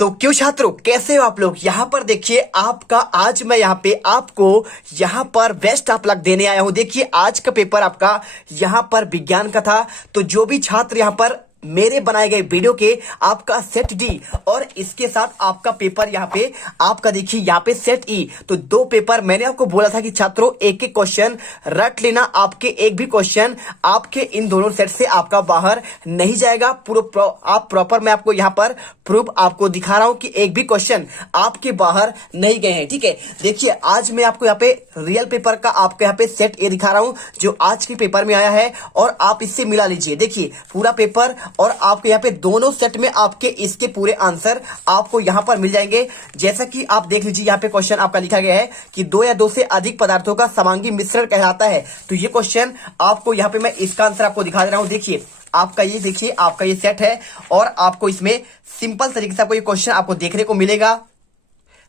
तो क्यों छात्रों, कैसे हो आप लोग। यहाँ पर देखिए आपका आज मैं यहाँ पे आपको यहाँ पर बेस्ट आप लग देने आया हूँ। देखिए आज का पेपर आपका यहाँ पर विज्ञान का था। तो जो भी छात्र यहाँ पर मेरे बनाए गए वीडियो के आपका सेट डी और इसके साथ आपका पेपर यहाँ पे आपका देखिए यहाँ पे सेट ई, तो दो पेपर मैंने आपको बोला था कि छात्रों एक एक क्वेश्चन रट लेना। आपके एक भी क्वेश्चन आपके इन दोनों सेट से आपका बाहर नहीं जाएगा। आप प्रॉपर मैं आपको यहाँ पर प्रूफ आपको दिखा रहा हूं कि एक भी क्वेश्चन आपके बाहर नहीं गए हैं। ठीक है, देखिए आज मैं आपको यहाँ पे रियल पेपर का आपको यहाँ पे सेट ए दिखा रहा हूं जो आज के पेपर में आया है और आप इससे मिला लीजिए। देखिए पूरा पेपर और आपके यहाँ पे दोनों सेट में आपके इसके पूरे आंसर आपको यहाँ पर मिल जाएंगे। जैसा कि आप देख लीजिए यहाँ पे क्वेश्चन आपका लिखा गया है कि दो या दो से अधिक पदार्थों का समांगी मिश्रण कहलाता है। तो ये क्वेश्चन आपको यहाँ पे मैं इसका आंसर आपको दिखा दे रहा हूँ। देखिए आपका ये देखिए आपका ये सेट है और आपको इसमें सिंपल तरीके से आपको ये क्वेश्चन आपको देखने को मिलेगा।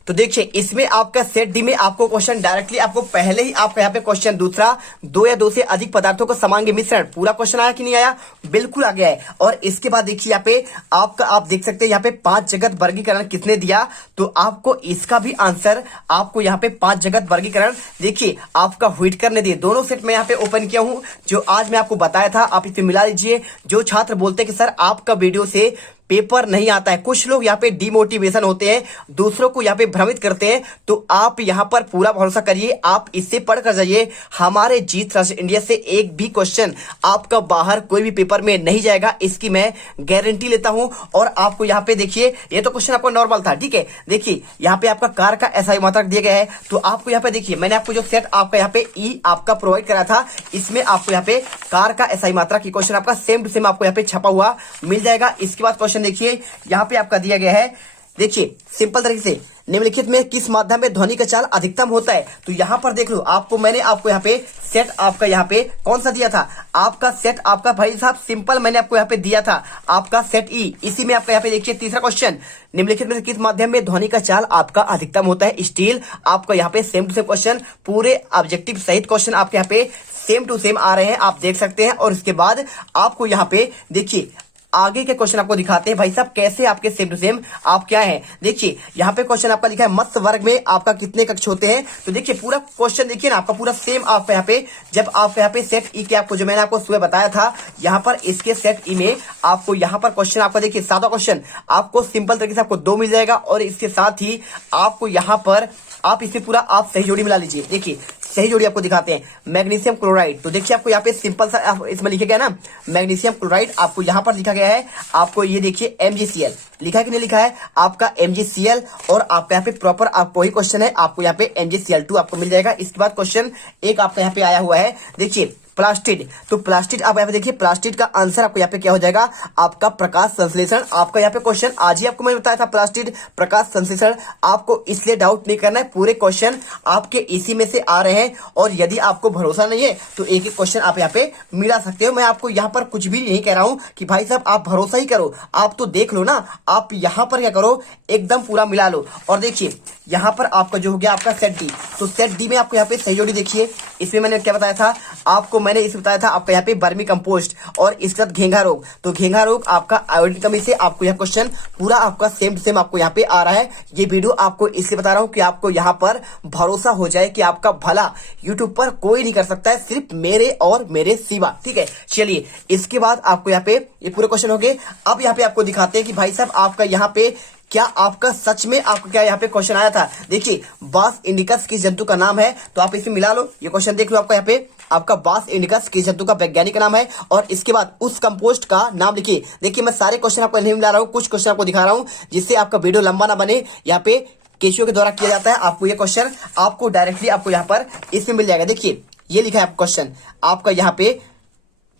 तो देखिए इसमें आपका सेट डी में आपको क्वेश्चन डायरेक्टली आपको पहले ही आपका यहाँ पे क्वेश्चन दूसरा दो या दो से अधिक पदार्थों का समांगी मिश्रण पूरा क्वेश्चन आया कि नहीं आया, बिल्कुल आ गया है। और इसके बाद देखिए यहाँ पे आपका आप देख सकते हैं यहाँ पे 5 जगत वर्गीकरण किसने दिया, तो आपको इसका भी आंसर आपको यहाँ पे 5 जगत वर्गीकरण देखिए आपका व्हिटकर ने दिए। दोनों सेट में यहाँ पे ओपन किया हूं जो आज मैं आपको बताया था, आप इसे मिला लीजिए। जो छात्र बोलते हैं कि सर आपका वीडियो से पेपर नहीं आता है, कुछ लोग यहाँ पे डिमोटिवेशन होते हैं, दूसरों को यहाँ पे भ्रमित करते हैं, तो आप यहाँ पर पूरा भरोसा करिए, आप इससे पढ़ कर जाइए। हमारे जीत राष्ट्र इंडिया से एक भी क्वेश्चन आपका बाहर कोई भी पेपर में नहीं जाएगा, इसकी मैं गारंटी लेता हूं। और आपको यहाँ पे देखिए ये तो क्वेश्चन आपको नॉर्मल था। ठीक है, देखिए यहाँ पे आपका कार का एसआई मात्रक दिया गया है। तो आपको यहाँ पे देखिए मैंने आपको जो सेट आपका यहाँ पे ई आपका प्रोवाइड करा था, इसमें आपको यहाँ पे कार का एसआई मात्रक की क्वेश्चन आपका सेम टू सेम आपको यहाँ पे छपा हुआ मिल जाएगा। इसके बाद क्वेश्चन देखिए यहां पे आपका दिया गया है, देखिए सिंपल तरीके से निम्नलिखित में किस माध्यम में ध्वनि का चाल अधिकतम होता है। तो यहां पर देख लो आपको मैंने आपको यहाँ पे सेट आपका यहाँ पे कौन सा दिया था, आपका सेट आपका भाई साहब सिंपल मैंने आपको यहाँ पे दिया था आपका सेट ई। इसी में आपका यहाँ पे देखिए तीसरा क्वेश्चन निम्नलिखित में किस माध्यम में ध्वनि का चाल आपका अधिकतम होता है, स्टील। आपका यहाँ पे सेम टू सेम क्वेश्चन पूरे ऑब्जेक्टिव सहित क्वेश्चन आपके यहाँ पे सेम टू सेम आ रहे हैं, आप देख सकते हैं। और इसके बाद आपको यहाँ पे देखिए आगे के क्वेश्चन आपको दिखाते हैं भाई साहब कैसे आपके सेम टू सेम आप क्या है। देखिए यहाँ पे क्वेश्चन आपका लिखा है मत्स्य वर्ग में आपका कितने कक्ष होते हैं। तो देखिए पूरा क्वेश्चन देखिए ना आपका पूरा सेम आपका यहाँ पे जब आपका यहाँ पे सेट ई के आपको जो मैंने आपको सुबह बताया था, यहाँ पर इसके सेट ई में आपको यहाँ पर क्वेश्चन आपका देखिए सादा क्वेश्चन आपको सिंपल तरीके से आपको 2 मिल जाएगा। और इसके साथ ही आपको यहाँ पर आप इसे पूरा आप सही जोड़ी मिला लीजिए। देखिए सही जोड़ी आपको दिखाते हैं मैग्नीशियम क्लोराइड। तो देखिए आपको यहाँ पे सिंपल सा इसमें लिखा गया ना मैग्नीशियम क्लोराइड, आपको यहाँ पर लिखा गया है आपको ये देखिए MgCl लिखा है कि नहीं लिखा है आपका MgCl। और आपका यहाँ पे प्रॉपर आपको वही क्वेश्चन है, आपको यहाँ पे MgCl2 आपको मिल जाएगा। इसके बाद क्वेश्चन एक आपका यहाँ पे आया हुआ है देखिए प्लास्टिड। तो प्लास्टिड आप यहाँ पे देखिए प्लास्टिड का आंसर आपको यहाँ पे क्या हो जाएगा आपका प्रकाश संश्लेषण। आपका यहाँ पे क्वेश्चन आज ही आपको मैंने बताया था प्लास्टिड प्रकाश संश्लेषण, आपको इसलिए डाउट नहीं करना है, पूरे क्वेश्चन आपके इसी में से आ रहे हैं। और यदि आपको भरोसा नहीं है तो एक एक क्वेश्चन आप यहाँ पे मिला सकते हो। मैं आपको यहाँ पर कुछ भी नहीं कह रहा हूँ कि भाई साहब आप भरोसा ही करो, आप तो देख लो ना, आप यहाँ पर क्या करो एकदम पूरा मिला लो। और देखिए यहाँ पर आपका जो हो गया आपका सेट डी, तो सेट डी में आपको यहाँ पे सही जोड़ी देखिए, इसमें मैंने क्या बताया था आपको, मैंने इसे बताया था आपका यहाँ पे वर्मी कंपोस्ट और इसके साथ घेंघा रोग। तो घेंघा रोग आपका आयोडीन कमी से आपको यह क्वेश्चन पूरा आपका सेम टू सेम आपको यहाँ पे आ रहा है। ये वीडियो आपको इसलिए बता रहा हूँ कि आपको यहाँ पर भरोसा हो जाए कि आपका भला यूट्यूब पर कोई नहीं कर सकता है, सिर्फ मेरे और मेरे सिवा। ठीक है, चलिए इसके बाद आपको यहाँ पे ये पूरे क्वेश्चन हो गए। अब यहाँ पे आपको दिखाते हैं कि भाई साहब आपका यहाँ पे क्या आपका सच में आपको क्या यहाँ पे क्वेश्चन आया था। देखिए बास इंडिकस किस जंतु का नाम है, तो आप इसे मिला लो, ये क्वेश्चन देख लो आपका यहाँ पे आपका बास इंडिकस किस जंतु का वैज्ञानिक नाम है। और इसके बाद उस कंपोस्ट का नाम लिखिए। देखिए मैं सारे क्वेश्चन आपको नहीं मिला रहा हूँ, कुछ क्वेश्चन आपको दिखा रहा हूँ जिससे आपका वीडियो लंबा ना बने। यहाँ पे केशियो के द्वारा किया जाता है, आपको ये क्वेश्चन आपको डायरेक्टली आपको यहाँ पर इसमें मिल जाएगा। देखिए ये लिखा है क्वेश्चन आपका यहाँ पे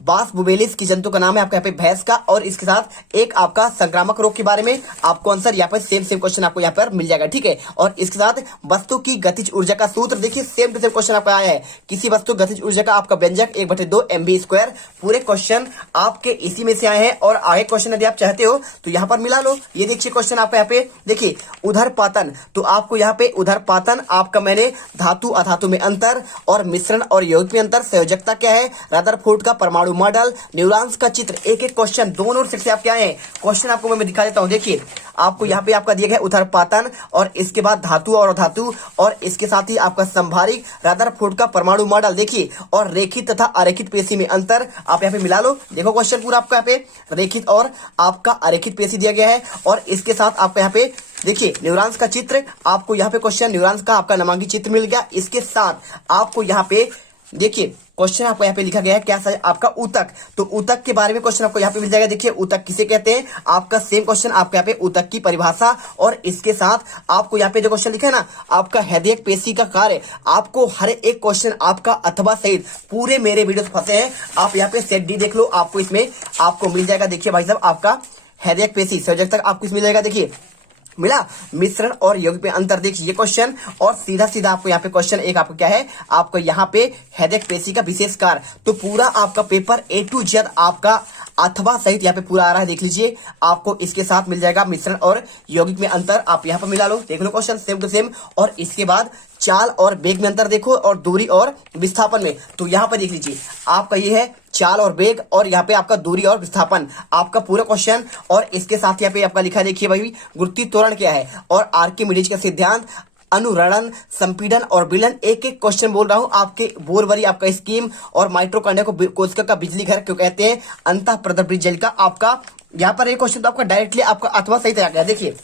बास बुबेलिस की जंतु का नाम है आपका यहाँ पे भैंस का। और इसके साथ एक आपका संक्रामक रोग के बारे में आपको आंसर यहाँ पर सेम क्वेश्चन आपको यहाँ पर मिल जाएगा। ठीक है, और इसके साथ वस्तु की गतिज ऊर्जा का सूत्र देखिए सेम टू सेम क्वेश्चन आपका आया है, किसी वस्तु गतिज ऊर्जा का आपका व्यंजक 1/2 mv²। पूरे क्वेश्चन आपके इसी में से आए हैं। और आगे क्वेश्चन यदि आप चाहते हो तो यहाँ पर मिला लो, ये देखिए क्वेश्चन आपका यहाँ पे देखिए उधरपातन। तो आपको यहाँ पे उधरपातन आपका मैंने धातु अधातु में अंतर और मिश्रण और यौगिक में अंतर, संयोजकता क्या है, रदरफोर्ड का परमाणु परमाणु मॉडल, न्यूरॉन्स का चित्र, एक एक क्वेश्चन दोनों सेट से आपके आए हैं। क्वेश्चन आपको मैं दिखा देता हूं। देखिए आपको यहाँ पे आपका दिया गया उथरपातन और इसके बाद धातु और धातु और इसके साथ ही आपका संभारिक रदरफोर्ड का परमाणु मॉडल। देखिए और रेखित तथा अरेखित पेशी में अंतर आप यहाँ पे मिला लो। देखो क्वेश्चन पूरा आपका यहाँ पे रेखित और आपका अरेखित पेशी दिया गया है और इसके साथ आपका यहाँ पे देखिए न्यूरॉन्स का चित्र, आपको यहाँ पे क्वेश्चन न्यूरॉन्स का आपका नामांकित चित्र मिल गया। इसके साथ आपको यहाँ पे देखिए क्वेश्चन आपको यहाँ पे लिखा गया है क्या सा आपका ऊतक, तो ऊतक के बारे में क्वेश्चन आपको यहाँ पे मिल जाएगा। देखिए ऊतक किसे कहते हैं, आपका सेम क्वेश्चन आपको यहाँ पे ऊतक की परिभाषा और इसके साथ आपको यहाँ पे जो क्वेश्चन लिखा है ना आपका हृदय पेशी का कार्य, आपको हर एक क्वेश्चन आपका अथवा सहित पूरे मेरे वीडियो फंसे हैं। आप यहाँ पे सेट डी देख लो, आपको इसमें आपको मिल जाएगा। देखिए भाई साहब आपका हृदय पेशी संयोजक तक आपको इसमें मिल जाएगा। देखिए मिला मिश्रण और यौगिक में अंतर, देखिए ये क्वेश्चन और सीधा सीधा आपको यहाँ पे क्वेश्चन एक आपको क्या है, आपको यहाँ पे हृदय पेशी का विशेष कार्य। तो पूरा आपका पेपर ए टू जेड आपका अथवा सहित यहाँ पे पूरा आ रहा है, देख लीजिए। आपको इसके साथ मिल जाएगा मिश्रण और यौगिक में अंतर, आप यहाँ पर मिला लो, देख लो क्वेश्चन सेम टू सेम। और इसके बाद चाल और वेग में अंतर देखो और दूरी और विस्थापन में, तो यहाँ पर देख लीजिए आपका ये है चाल और वेग और यहाँ पे आपका दूरी और विस्थापन आपका पूरा क्वेश्चन। और इसके साथ यहाँ पे आपका लिखा है, देखिए भाई गुरुत्वीय त्वरण क्या है और आर्किमिडीज का सिद्धांत, अनुरणन, संपीड़न और विलन, एक एक क्वेश्चन बोल रहा हूं। आपके बोरवरी आपका स्कीम और माइटोकॉन्ड्रिया को कोशिका का बिजली घर क्यों कहते हैं, अंतः प्रदर्भित जल का आपका यहाँ पर एक क्वेश्चन तो आपका डायरेक्टली आपका अथवा सही तरह गया। देखिए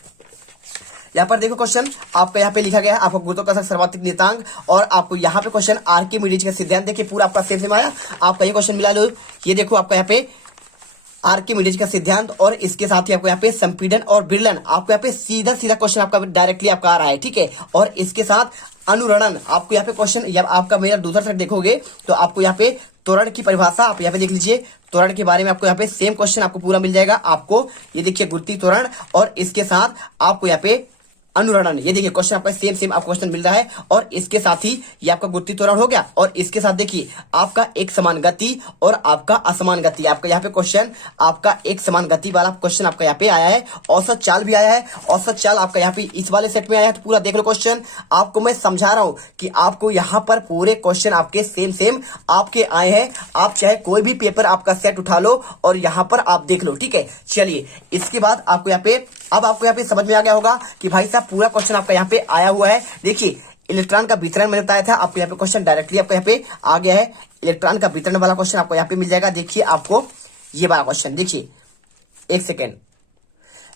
यहाँ पर देखो क्वेश्चन आपका यहाँ पे लिखा गया है आपको गुरुत्वाकर्षण सर्वाधिक नियतांक और आपको यहाँ पे क्वेश्चन आर्किमिडीज का सिद्धांत, देखिए पूरा आपका सेम आया। आपका ये क्वेश्चन मिला लो, ये देखो आपका यहाँ पे आर्किमिडीज का सिद्धांत और इसके साथ ही आपको यहाँ पे संपीड़न और विलन, आपको यहाँ पे सीधा सीधा क्वेश्चन आपका डायरेक्टली आपका आ रहा है, ठीक है। और इसके साथ अनुरणन, आपको यहाँ पे क्वेश्चन जब आपका मेरा दूसरा सेट देखोगे तो आपको यहाँ पे त्वरण की परिभाषा आप यहाँ पे देख लीजिए, त्वरण के बारे में आपको यहाँ पे सेम क्वेश्चन आपको पूरा मिल जाएगा। आपको ये देखिए गुरुत्वीय त्वरण और इसके साथ आपको यहाँ पे अनुरणन, ये देखिए क्वेश्चन आपका सेम आपको क्वेश्चन मिल रहा है। और इसके साथ ही ये आपका गुरुत्वीय त्वरण हो गया और इसके साथ देखिए आपका एक समान गति और आपका असमान गति, आपका यहाँ पे क्वेश्चन आपका एक समान गति वाला क्वेश्चन आपका यहाँ पे आया है। औसत चाल भी आया है, औसत चाल आपका यहाँ पे इस वाले सेट में आया है। तो पूरा देख लो क्वेश्चन, आपको मैं समझा रहा हूँ कि आपको यहाँ पर पूरे क्वेश्चन आपके सेम आपके आए हैं। आप चाहे कोई भी पेपर आपका सेट उठा लो और यहाँ पर आप देख लो, ठीक है। चलिए इसके बाद आपको यहाँ पे अब आपको यहाँ पे समझ में आ गया होगा कि भाई साहब पूरा क्वेश्चन आपका यहाँ पे आया हुआ है। देखिए इलेक्ट्रॉन का वितरण मैंने बताया था, आपको यहाँ पे क्वेश्चन डायरेक्टली आपको यहाँ पे आ गया है। इलेक्ट्रॉन का वितरण वाला क्वेश्चन आपको यहाँ पे मिल जाएगा। देखिए आपको ये वाला क्वेश्चन, देखिए एक सेकेंड,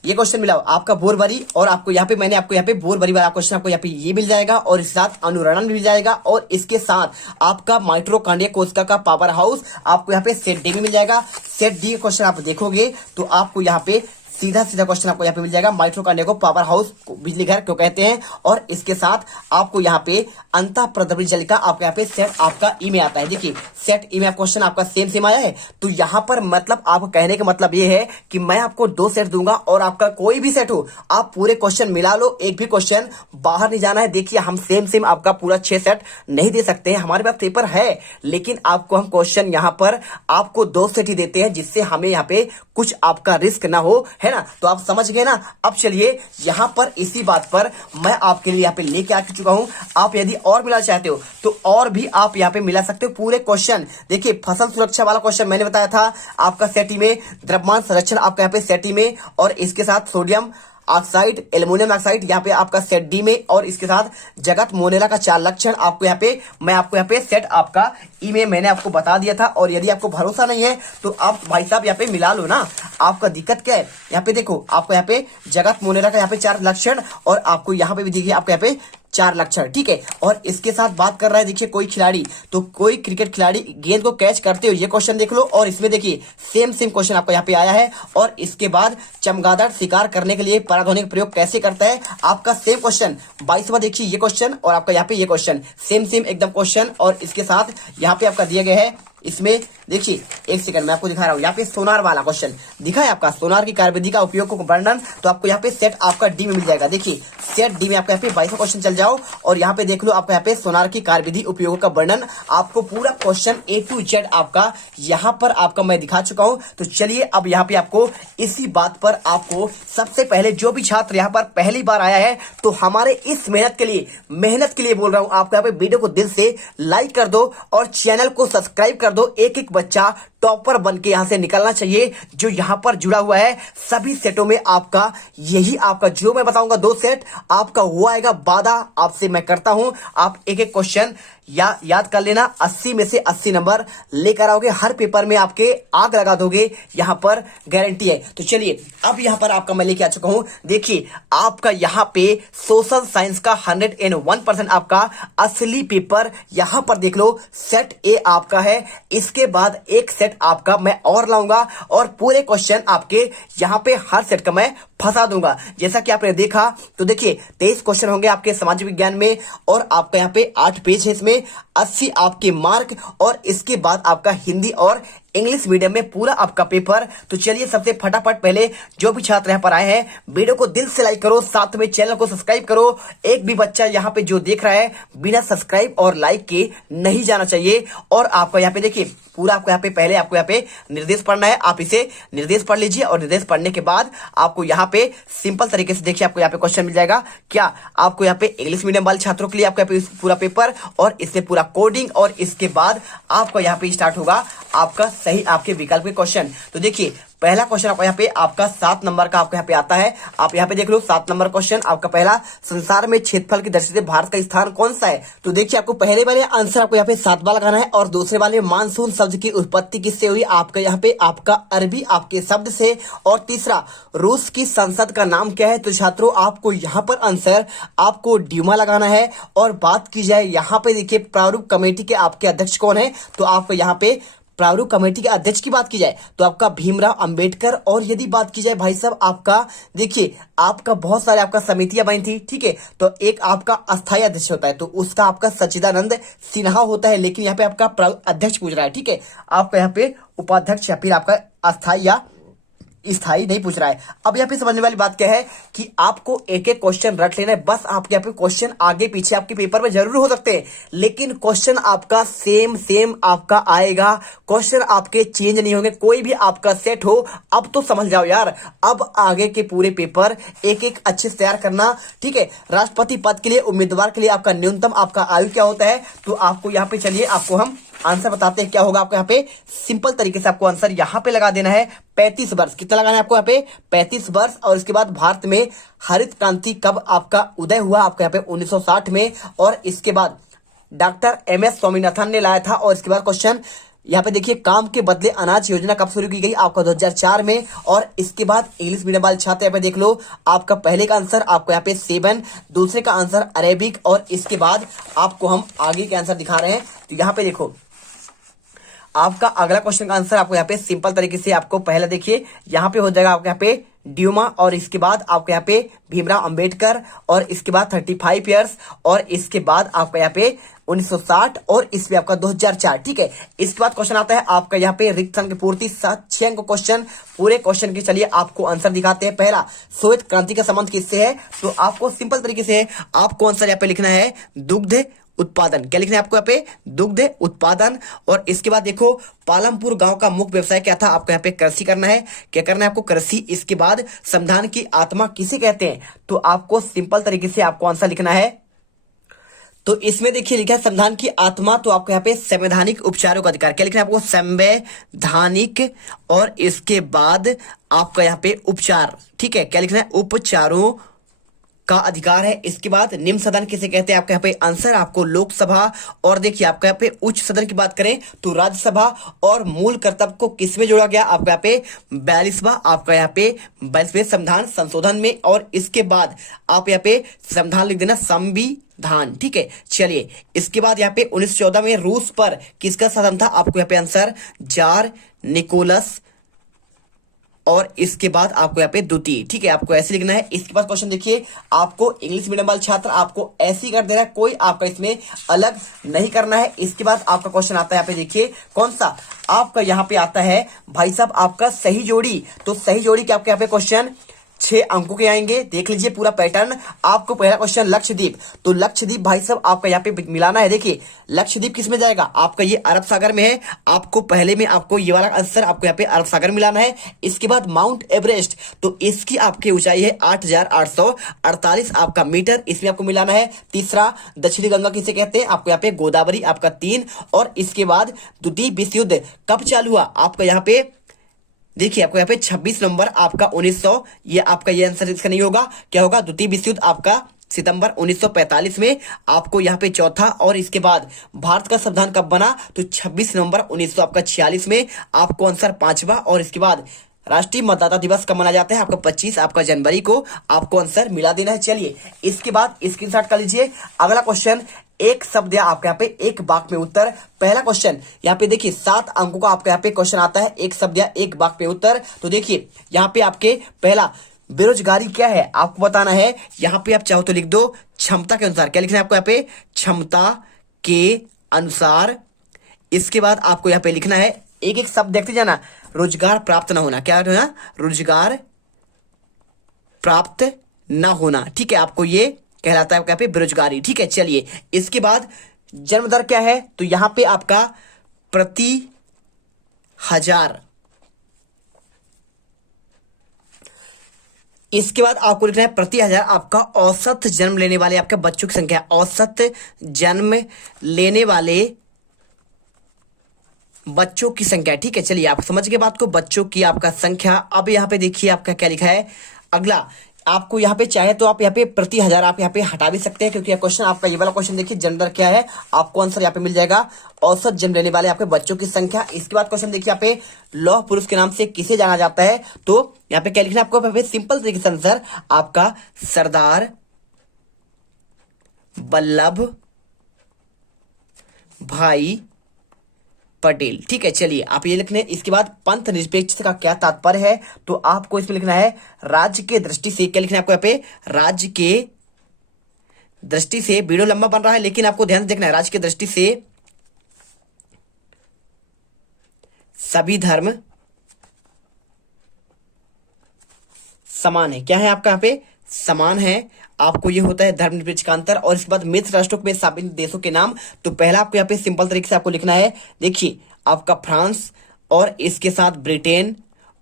ये क्वेश्चन मिला आपका बोरवरी और आपको यहाँ पे मैंने आपको यहाँ पे बोरवरी वाला क्वेश्चन आपको यहाँ पे ये मिल जाएगा और इसके साथ अनुरणन मिल जाएगा और इसके साथ आपका माइटोकॉन्ड्रिया कोशिका का पावर हाउस आपको यहाँ पे सेट डी में मिल जाएगा। सेट डी क्वेश्चन आप देखोगे तो आपको यहाँ पे सीधा क्वेश्चन आपको यहाँ पे मिल जाएगा, माइटोकॉन्ड्रिया को पावर हाउस बिजली घर क्यों कहते हैं। और इसके साथ आपको यहाँ पे अंतः प्रद्रवित जल का आपको यहाँ पे सेट आपका ई में आता है। देखिए सेट ई में क्वेश्चन आपका सेम आया है। तो यहाँ पर मतलब आपको कहने का मतलब ये है कि मैं आपको 2 सेट दूंगा और आपका कोई भी सेट हो आप पूरे क्वेश्चन मिला लो, एक भी क्वेश्चन बाहर नहीं जाना है। देखिए हम सेम आपका पूरा 6 सेट नहीं दे सकते हैं, हमारे पास पेपर है, लेकिन आपको हम क्वेश्चन यहाँ पर आपको 2 सेट ही देते हैं जिससे हमें यहाँ पे कुछ आपका रिस्क ना हो, है ना। तो आप समझ गए ना। अब चलिए यहाँ पर इसी बात पर मैं आपके लिए यहाँ पे लेके आ चुका हूं। आप यदि और मिला चाहते हो तो और भी आप यहाँ पे मिला सकते हो पूरे क्वेश्चन। देखिए फसल सुरक्षा वाला क्वेश्चन मैंने बताया था आपका सेट ई में, द्रव्यमान संरक्षण आपका यहाँ पे सेट ई में और इसके साथ सोडियम ऑक्साइड, एल्युमिनियम ऑक्साइड यहाँ पे आपका सेट डी में और इसके साथ जगत मोनेला का 4 लक्षण आपको यहाँ पे मैं आपको यहाँ पे सेट आपका ई में मैंने आपको बता दिया था। और यदि आपको भरोसा नहीं है तो आप भाई साहब यहाँ पे मिला लो ना। आपका दिक्कत क्या है, यहाँ पे देखो आपको यहाँ पे जगत मोनेला का यहाँ पे 4 लक्षण और आपको यहाँ पे भी देखिए आपको यहाँ पे 4 लक्षण, ठीक है। और इसके साथ बात कर रहा है देखिए कोई खिलाड़ी, तो कोई क्रिकेट खिलाड़ी गेंद को कैच करते हो, ये क्वेश्चन देख लो। और इसमें देखिए सेम क्वेश्चन आपको यहाँ पे आया है। और इसके बाद चमगादड़ शिकार करने के लिए पराध्वनिक प्रयोग कैसे करता है, आपका सेम क्वेश्चन 22वां देखिए ये क्वेश्चन और आपका यहाँ पे ये क्वेश्चन सेम एकदम क्वेश्चन। और इसके साथ यहाँ पे आपका दिया गया है, इसमें देखिए एक सेकंड मैं आपको दिखा रहा हूं, यहाँ पे सोनार वाला क्वेश्चन दिखा है आपका, सोनार की कार्यविधि का उपयोग को वर्णन, तो आपको यहाँ पे सेट आपका डी में मिल जाएगा। देखिए सेट डी में आपका यहाँ पे 22वां क्वेश्चन चल जाओ और यहाँ पे देख लो आपका यहाँ पे सोनार की कार्यविधि उपयोग का वर्णन, आपको पूरा क्वेश्चन ए टू जेड आपका यहाँ पर आपका मैं दिखा चुका हूं। तो चलिए अब यहाँ पे आपको इसी बात पर आपको सबसे पहले जो भी छात्र यहाँ पर पहली बार आया है तो हमारे इस मेहनत के लिए बोल रहा हूं, आपको यहाँ पे वीडियो को दिल से लाइक कर दो और चैनल को सब्सक्राइब कर दो। एक बच्चा टॉपर बन के यहाँ से निकलना चाहिए। जो यहाँ पर जुड़ा हुआ है सभी सेटों में आपका यही आपका जो मैं बताऊंगा 2 सेट आपका वो आएगा, वादा आपसे मैं करता हूं। आप एक एक क्वेश्चन याद कर लेना, 80 में से 80 नंबर लेकर आओगे, हर पेपर में आपके आग लगा दोगे, यहां पर गारंटी है। तो चलिए अब यहां पर आपका मैं लेके आ चुका हूं। देखिए आपका यहां पे सोशल साइंस का 101% आपका असली पेपर यहां पर देख लो, सेट ए आपका है। इसके बाद एक सेट आपका मैं और लाऊंगा और पूरे क्वेश्चन आपके यहां पे हर सेट का मैं फंसा दूंगा। जैसा कि आपने देखा तो देखिए 23 क्वेश्चन होंगे आपके समाज विज्ञान में और आपका यहाँ पे 8 पेज है, इसमें 80 आपके मार्क और इसके बाद आपका हिंदी और इंग्लिश मीडियम में पूरा आपका पेपर। तो चलिए सबसे फटाफट पहले जो भी छात्र यहाँ पर आए हैं वीडियो को दिल से लाइक करो, साथ में चैनल को सब्सक्राइब करो। एक भी बच्चा यहाँ पे जो देख रहा है बिना सब्सक्राइब और लाइक के नहीं जाना चाहिए। और आपका यहाँ पे देखिए पूरा आपको यहाँ पे पहले आपको यहाँ पे निर्देश पढ़ना है, आप इसे निर्देश पढ़ लीजिए और निर्देश पढ़ने के बाद आपको यहाँ पे सिंपल तरीके से देखिए आपको यहाँ पे क्वेश्चन मिल जाएगा। क्या आपको यहाँ पे इंग्लिश मीडियम वाले छात्रों के लिए आपको यहाँ पे पूरा पेपर और इससे पूरा कोडिंग और इसके बाद आपका यहाँ पे स्टार्ट होगा आपका सही आपके विकल्प के क्वेश्चन। तो देखिए पहला क्वेश्चन आपका यहाँ पे आपका 7 नंबर का आपको यहाँ पे आता है। आप यहाँ पे देख लो 7 नंबर क्वेश्चन आपका पहला, संसार में क्षेत्रफल की दृष्टि से भारत का स्थान कौन सा है। तो देखिए आपको पहले वाले आंसर आपको यहाँ पे 7 वाला लगाना है और दूसरे वाले मानसून शब्द की उत्पत्ति किससे हुई, आपका यहाँ पे आपका अरबी आपके शब्द से। और तीसरा रूस की संसद का नाम क्या है। तो छात्रों आपको यहाँ पर आंसर आपको ड्यूमा लगाना है। और बात की जाए यहाँ पे देखिए प्रारूप कमेटी के आपके अध्यक्ष कौन है, तो आपको यहाँ पे प्रारूप कमेटी के अध्यक्ष की बात की जाए तो आपका भीमराव अंबेडकर। और यदि बात की जाए भाई साहब आपका देखिए आपका बहुत सारे आपका समितियां बनी थी, ठीक है, तो एक आपका अस्थायी अध्यक्ष होता है तो उसका आपका सच्चिदानंद सिन्हा होता है, लेकिन यहाँ पे आपका अध्यक्ष पूछ रहा है, ठीक है, आपका यहाँ पे उपाध्यक्ष या फिर आपका अस्थायी या स्थायी नहीं पूछ रहा है। अब यहाँ पे समझने वाली बात क्या है कि आपको एक एक क्वेश्चन रट लेना है, बस आपके यहाँ पे क्वेश्चन आगे पीछे आपके पेपर में जरूर हो सकते हैं लेकिन क्वेश्चन आपका सेम आपका आएगा, क्वेश्चन आपके चेंज नहीं होंगे, कोई भी आपका सेट हो। अब तो समझ जाओ यार, अब आगे के पूरे पेपर एक एक अच्छे से तैयार करना, ठीक है। राष्ट्रपति पद के लिए उम्मीदवार के लिए आपका न्यूनतम आपका आयु क्या होता है, तो आपको यहाँ पे चलिए आपको हम आंसर बताते हैं क्या होगा। आपको यहाँ पे सिंपल तरीके से आपको आंसर यहाँ पे लगा देना है 35 वर्ष। कितना लगाना है आपको यहाँ पे 35 वर्ष। और इसके बाद भारत में हरित क्रांति कब आपका उदय हुआ, आपको यहाँ पे 1960 में। और इसके बाद डॉक्टर MS स्वामीनाथन ने लाया था। और इसके बाद क्वेश्चन यहाँ पे देखिए काम के बदले अनाज योजना कब शुरू की गई, आपका 2004 में। और इसके बाद इंग्लिश मीडियम वाले छात्र यहाँ पे देख लो, आपका पहले का आंसर आपको यहाँ पे 7, दूसरे का आंसर अरेबिक। और इसके बाद आपको हम आगे के आंसर दिखा रहे हैं। तो यहाँ पे देखो आपका अगला क्वेश्चन का आंसर आपको यहाँ पे सिंपल तरीके से आपको पहले देखिए यहाँ पे हो जाएगा आपको यहाँ पे ड्यूमा। और इसके बाद आपको यहाँ पे भीमराव अंबेडकर। और इसके बाद 35 ईयर्स। और इसके बाद आपका यहाँ पे 1960 और इसमें आपका 2004, ठीक है। इसके बाद क्वेश्चन आता है आपका यहाँ पे रिक्त स्थान की पूर्ति 6 अंक क्वेश्चन। पूरे क्वेश्चन के चलिए आपको आंसर दिखाते हैं। पहला श्वेत क्रांति का संबंध किससे है, तो आपको सिंपल तरीके से आपको आंसर यहाँ पे लिखना है दुग्ध उत्पादन। क्या लिखना है आपको यहाँ पे दुग्ध उत्पादन। और इसके बाद देखो पालमपुर गांव का मुख्य व्यवसाय क्या था, आपको यहाँ पे कृषि करना है। क्या करना है आपको कृषि। इसके बाद संविधान की आत्मा किसे कहते हैं, तो आपको सिंपल तरीके से आपको आंसर लिखना है। तो इसमें देखिए लिखा है संविधान की आत्मा, तो आपको यहाँ पे संवैधानिक उपचारों का अधिकार। क्या लिखना है आपको संवैधानिक। और इसके बाद आपका यहाँ पे उपचार, ठीक है, क्या लिखना है उपचारों का अधिकार है। इसके बाद निम्न सदन किसे कहते हैं, आपका यहाँ पे आंसर आपको लोकसभा। और देखिए आपका यहाँ पे उच्च सदन की बात करें तो राज्यसभा। और मूल कर्तव्य को किसमें जोड़ा गया, आपका यहाँ पे 42वां आपका यहाँ पे 42वें संविधान संशोधन में। और इसके बाद आप यहाँ पे संविधान लिख देना संविधान, ठीक है। चलिए इसके बाद यहाँ पे 1914 में रूस पर किसका शासन था, आपको यहाँ पे आंसर जार निकोलस। और इसके बाद आपको यहाँ पे द्वितीय, ठीक है, आपको ऐसे लिखना है। इसके बाद क्वेश्चन देखिए आपको इंग्लिश मीडियम वाले छात्र आपको ऐसे ही कर देना है, कोई आपका इसमें अलग नहीं करना है। इसके बाद आपका क्वेश्चन आता है यहाँ पे देखिए कौन सा, आपका यहाँ पे आता है भाई साहब आपका सही जोड़ी। तो सही जोड़ी के आपके यहाँ पे क्वेश्चन 6 अंकों के आएंगे। देख लीजिए पूरा पैटर्न। आपको पहला क्वेश्चन लक्षद्वीप, तो लक्षद्वीप भाई साहब आपका यहाँ पे मिलाना है। देखिए लक्षद्वीप किस में जाएगा, आपका ये अरब सागर में है। आपको पहले में आपको ये वाला आंसर आपको यहाँ पे अरब सागर मिलाना है। इसके बाद माउंट एवरेस्ट, तो इसकी आपकी ऊंचाई है 8,848 आपका मीटर, इसमें आपको मिलाना है। तीसरा दक्षिणी गंगा किसे कहते हैं, आपको यहाँ पे गोदावरी आपका 3। और इसके बाद द्वितीय विश्व युद्ध कब चालू हुआ, आपका यहाँ पे देखिए आपको यहाँ पे 26 नवंबर आपका 1900, ये आपका ये आंसर इसका नहीं होगा, क्या होगा, द्वितीय विश्व युद्ध आपका सितंबर 1945 में आपको यहाँ पे चौथा। और इसके बाद भारत का संविधान कब बना, तो 26 नवंबर 1946 में आपको आंसर 5वां। और इसके बाद राष्ट्रीय मतदाता दिवस कब मनाया जाता है, आपका 25 आपका जनवरी को आपको आंसर मिला देना है। चलिए इसके बाद स्क्रीनशॉट कर लीजिए। अगला क्वेश्चन एक शब्द या आपके यहाँ पे एक वाक्य में उत्तर। पहला क्वेश्चन यहाँ पे देखिए 7 अंकों का आपके यहाँ पे क्वेश्चन आता है, एक शब्द या एक वाक्य में उत्तर। तो देखिए यहाँ पे आपके पहला बेरोजगारी क्या है आपको बताना है। यहाँ पे आप चाहो तो लिख दो क्षमता के अनुसार, क्या लिखना है आपको यहाँ पे, क्षमता के अनुसार। इसके बाद आपको यहाँ पे लिखना है, एक एक शब्द देखते जाना, रोजगार प्राप्त ना होना, क्या होना, रोजगार प्राप्त ना होना, ठीक है, आपको ये कहलाता है यहाँ पे बेरोजगारी, ठीक है। चलिए इसके बाद जन्म दर क्या है, तो यहां पे आपका प्रति हजार। इसके बाद आपको लिखना है प्रति हजार आपका औसत जन्म लेने वाले आपके बच्चों की संख्या, औसत जन्म लेने वाले बच्चों की संख्या, ठीक है। चलिए आप समझ गए बात को, बच्चों की आपका संख्या। अब यहाँ पे देखिए आपका क्या लिखा है। अगला आपको यहाँ पे चाहे तो आप यहाँ पे प्रति हजार आप यहाँ पे हटा भी सकते हैं, क्योंकि क्वेश्चन आपका ये वाला क्वेश्चन देखिए जन्म दर क्या है, आपको आंसर यहाँ पे मिल जाएगा औसत जन्म लेने वाले आपके बच्चों की संख्या। इसके बाद क्वेश्चन देखिए यहाँ पे लौह पुरुष के नाम से किसे जाना जाता है, तो यहाँ पे क्या लिखना है आपको, यहाँ पे सिंपल तरीके से आंसर आपका सरदार वल्लभ भाई पटेल, ठीक है। चलिए आप ये लिखने। इसके बाद पंथ निरपेक्ष का क्या तात्पर्य है, तो आपको इसमें लिखना है राज्य के दृष्टि से, क्या लिखना है आपको यहाँ पे, राज्य के दृष्टि से, वीडियो लंबा बन रहा है लेकिन आपको ध्यान से देखना है, राज्य की दृष्टि से सभी धर्म समान है, क्या है आपका यहाँ पे, समान है। आपको ये होता है धर्मनिरपेक्ष का अंतर। और इसके बाद मित्र राष्ट्रों में शामिल देशों के नाम, तो पहला आपको यहाँ पे सिंपल तरीके से आपको लिखना है, देखिए आपका फ्रांस, और इसके साथ ब्रिटेन,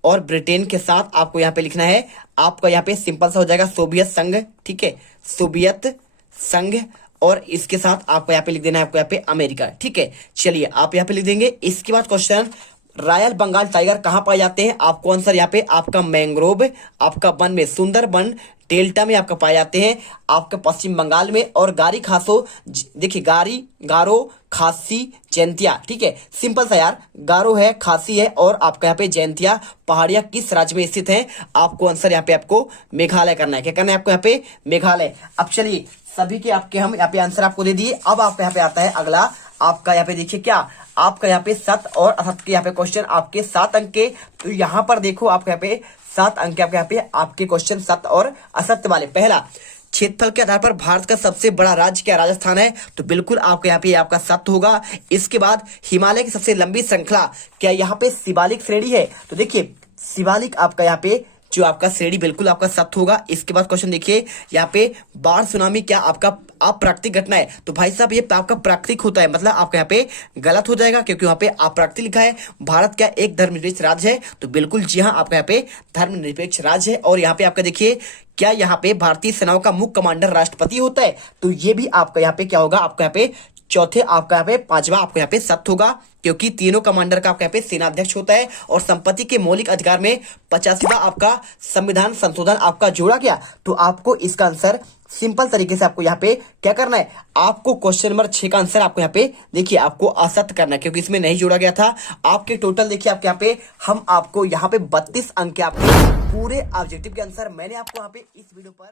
और ब्रिटेन के साथ आपको यहाँ पे लिखना है आपका यहाँ पे सिंपल सा हो जाएगा सोवियत संघ, ठीक है, सोवियत संघ। और इसके साथ आपको यहाँ पे लिख देना है आपको यहाँ पे अमेरिका, ठीक है। चलिए आप यहाँ पे लिख देंगे। इसके बाद क्वेश्चन रॉयल बंगाल टाइगर कहाँ पाए जाते हैं, आपको आंसर यहाँ पे आपका मैंग्रोव आपका वन में, सुंदरबन डेल्टा में आपका पाए जाते हैं, आपका पश्चिम बंगाल में। और गारी खासो, देखिए गारी, गारो, खासी, जैंतिया, ठीक है, सिंपल सा यार, गारो है, खासी है, और आपका यहाँ पे जैंतिया पहाड़ियां किस राज्य में स्थित हैं, आपको आंसर यहाँ पे आपको मेघालय करना है, क्या करना है आपको यहाँ पे, मेघालय। अब चलिए सभी के आपके हम यहाँ पे आंसर आपको दे दिए। अब आपका यहाँ पे आता है अगला, आपका यहाँ पे देखिए क्या, आपका यहाँ पे सत्य और असत्य के यहाँ पे क्वेश्चन आपके 7 अंक के। तो यहाँ पर देखो आपके यहाँ पे 7 अंक आपके यहाँ पे आपके क्वेश्चन सत्य और असत्य वाले। पहला, क्षेत्रफल के आधार पर भारत का सबसे बड़ा राज्य क्या राजस्थान है, तो बिल्कुल आपके यहाँ पे आपका सत्य होगा। इसके बाद हिमालय की सबसे लंबी श्रृंखला क्या यहाँ पे शिवालिक श्रेणी है, तो देखिए शिवालिक आपका यहाँ पे जो आपका श्रेणी बिल्कुल आपका सत्य होगा। इसके बाद क्वेश्चन देखिए यहाँ पे बाढ़ सुनामी क्या आपका अप्राकृतिक घटना है, तो भाई साहब ये आपका प्राकृतिक होता है, मतलब आपका यहाँ पे गलत हो जाएगा क्योंकि वहां पे अप्राकृतिक लिखा है। भारत क्या एक धर्मनिरपेक्ष राज्य है, तो बिल्कुल जी हाँ आपका यहाँ पे धर्मनिरपेक्ष राज्य है। और यहाँ पे आपका देखिए क्या यहाँ पे भारतीय सेनाओं का मुख्य कमांडर राष्ट्रपति होता है, तो ये भी आपका यहाँ पे क्या होगा, आपका यहाँ पे चौथे, आपका यहाँ पे 5वां आपको यहाँ पे सत्य होगा, क्योंकि तीनों कमांडर का आपका यहाँ पे सेनाध्यक्ष होता है। और संपत्ति के मौलिक अधिकार में 85वां आपका संविधान संशोधन आपका जोड़ा गया, तो आपको इसका आंसर सिंपल तरीके से आपको यहाँ पे क्या करना है, आपको क्वेश्चन नंबर 6 का आंसर आपको यहाँ पे देखिए आपको असत्य करना है, क्योंकि इसमें नहीं जोड़ा गया था। आपके टोटल देखिए आपके यहाँ पे हम आपको यहाँ पे 32 अंक के आपके पूरे ऑब्जेक्टिव के आंसर मैंने आपको यहाँ पे इस वीडियो पर